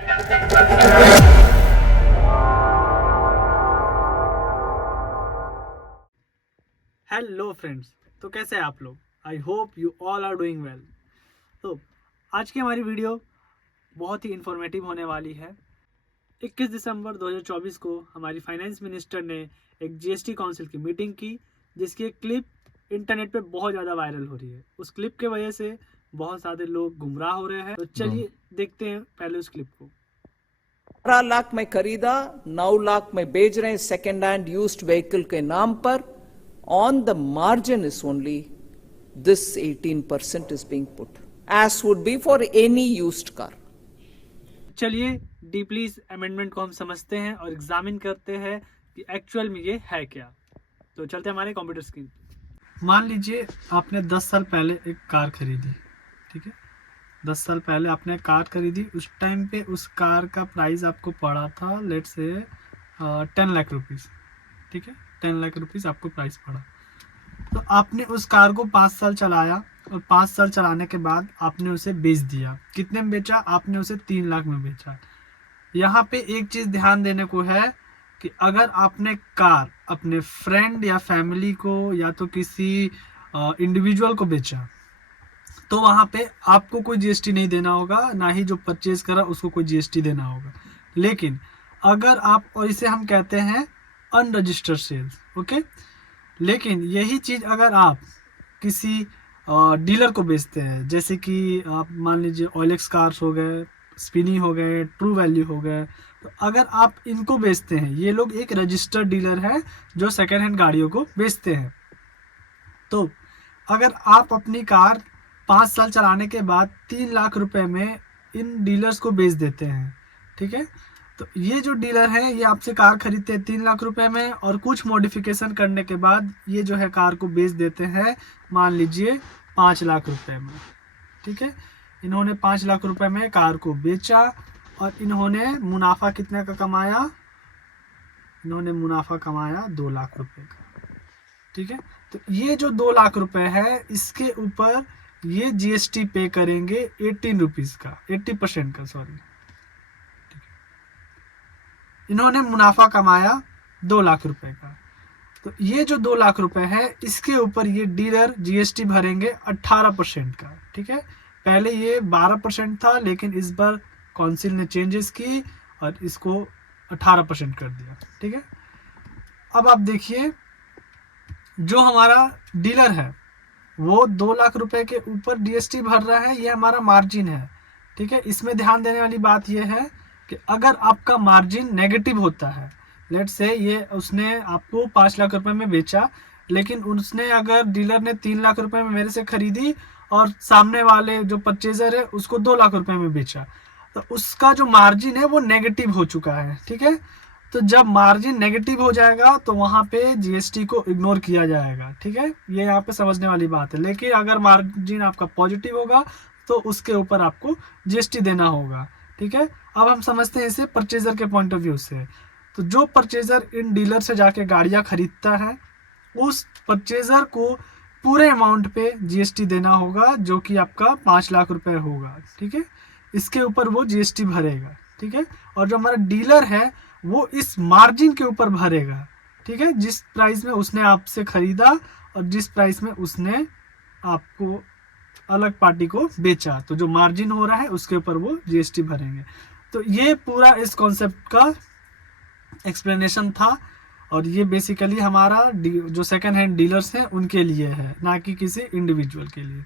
Hello friends, तो कैसे हैं आप लोग? I hope you all are doing well. तो आज की हमारी वीडियो बहुत ही इन्फॉर्मेटिव होने वाली है। 21 दिसंबर 2024 को हमारी फाइनेंस मिनिस्टर ने एक जीएसटी काउंसिल की मीटिंग की, जिसकी एक क्लिप इंटरनेट पे बहुत ज़्यादा वायरल हो रही है। उस क्लिप के वजह से बहुत सारे लोग गुमराह हो रहे हैं। तो चलिए देखते हैं पहले उस क्लिप को। 12 लाख में खरीदा, 9 लाख में बेच रहे हैं सेकेंड हैंड यूज्ड व्हीकल के नाम पर. On the margin is only this 18% is being put, as would be for any used car. चलिए डीपली इस अमेंडमेंट को हम समझते हैं और एग्जामिन करते हैं कि एक्चुअल में ये है क्या। तो चलते हैं हमारे कंप्यूटर स्क्रीन। मान लीजिए आपने 10 साल पहले एक कार खरीदी, ठीक है। 10 साल पहले आपने एक कार खरीदी, उस टाइम पे उस कार का प्राइस आपको पड़ा था लेट्स से 10 लाख रुपीज़, ठीक है। 10 लाख रुपीज़ आपको प्राइस पड़ा। तो आपने उस कार को 5 साल चलाया और 5 साल चलाने के बाद आपने उसे बेच दिया। कितने में बेचा? आपने उसे 3 लाख में बेचा। यहाँ पे एक चीज़ ध्यान देने को है कि अगर आपने कार अपने फ्रेंड या फैमिली को या तो किसी इंडिविजुअल को बेचा तो वहाँ पे आपको कोई जीएसटी नहीं देना होगा, ना ही जो परचेज करा उसको कोई जीएसटी देना होगा। लेकिन अगर आप, और इसे हम कहते हैं अनरजिस्टर्ड सेल्स, ओके। लेकिन यही चीज़ अगर आप किसी डीलर को बेचते हैं, जैसे कि आप मान लीजिए OLX कार्स हो गए, स्पिनी हो गए, ट्रू वैल्यू हो गए, तो अगर आप इनको बेचते हैं, ये लोग एक रजिस्टर्ड डीलर है जो सेकेंड हैंड गाड़ियों को बेचते हैं। तो अगर आप अपनी कार 5 साल चलाने के बाद 3 लाख रुपए में इन डीलर्स को बेच देते हैं, ठीक है। तो ये जो डीलर है ये आपसे कार खरीदते हैं 3 लाख रुपए में और कुछ मॉडिफिकेशन करने के बाद ये जो है कार को बेच देते हैं मान लीजिए 5 लाख रुपए में, ठीक है। इन्होंने 5 लाख रुपए में कार को बेचा और इन्होंने मुनाफा कितने का कमाया? इन्होंने मुनाफा कमाया 2 लाख रुपए का, ठीक है। तो ये जो 2 लाख रुपए है इसके ऊपर ये जीएसटी पे करेंगे 18 रुपीज़ का, 80% का, सॉरी। इन्होंने मुनाफा कमाया 2 लाख रुपए का। तो ये जो 2 लाख रुपए है इसके ऊपर ये डीलर जीएसटी भरेंगे 18% का, ठीक है। पहले ये 12% था, लेकिन इस बार काउंसिल ने चेंजेस की और इसको 18% कर दिया, ठीक है। अब आप देखिए जो हमारा डीलर है वो 2 लाख रुपए के ऊपर जीएसटी भर रहा है, ये हमारा मार्जिन है, ठीक है। इसमें ध्यान देने वाली बात यह है कि अगर आपका मार्जिन नेगेटिव होता है, लेट्स से ये उसने आपको 5 लाख रुपए में बेचा, लेकिन उसने अगर डीलर ने 3 लाख रुपए में मेरे से खरीदी और सामने वाले जो परचेजर है उसको 2 लाख रुपए में बेचा, तो उसका जो मार्जिन है वो नेगेटिव हो चुका है, ठीक है। तो जब मार्जिन नेगेटिव हो जाएगा तो वहाँ पे जीएसटी को इग्नोर किया जाएगा, ठीक है। ये यहाँ पे समझने वाली बात है। लेकिन अगर मार्जिन आपका पॉजिटिव होगा तो उसके ऊपर आपको जीएसटी देना होगा, ठीक है। अब हम समझते हैं इसे परचेजर के पॉइंट ऑफ व्यू से। तो जो परचेजर इन डीलर से जाके गाड़ियाँ खरीदता है उस परचेजर को पूरे अमाउंट पे जीएसटी देना होगा, जो कि आपका 5 लाख रुपए होगा, ठीक है। इसके ऊपर वो जीएसटी भरेगा, ठीक है। और जो हमारा डीलर है वो इस मार्जिन के ऊपर भरेगा, ठीक है। जिस प्राइस में उसने आपसे खरीदा और जिस प्राइस में उसने आपको अलग पार्टी को बेचा, तो जो मार्जिन हो रहा है उसके ऊपर वो जीएसटी भरेंगे। तो ये पूरा इस कॉन्सेप्ट का एक्सप्लेनेशन था और ये बेसिकली हमारा जो सेकेंड हैंड डीलर्स हैं उनके लिए है, ना कि किसी इंडिविजुअल के लिए।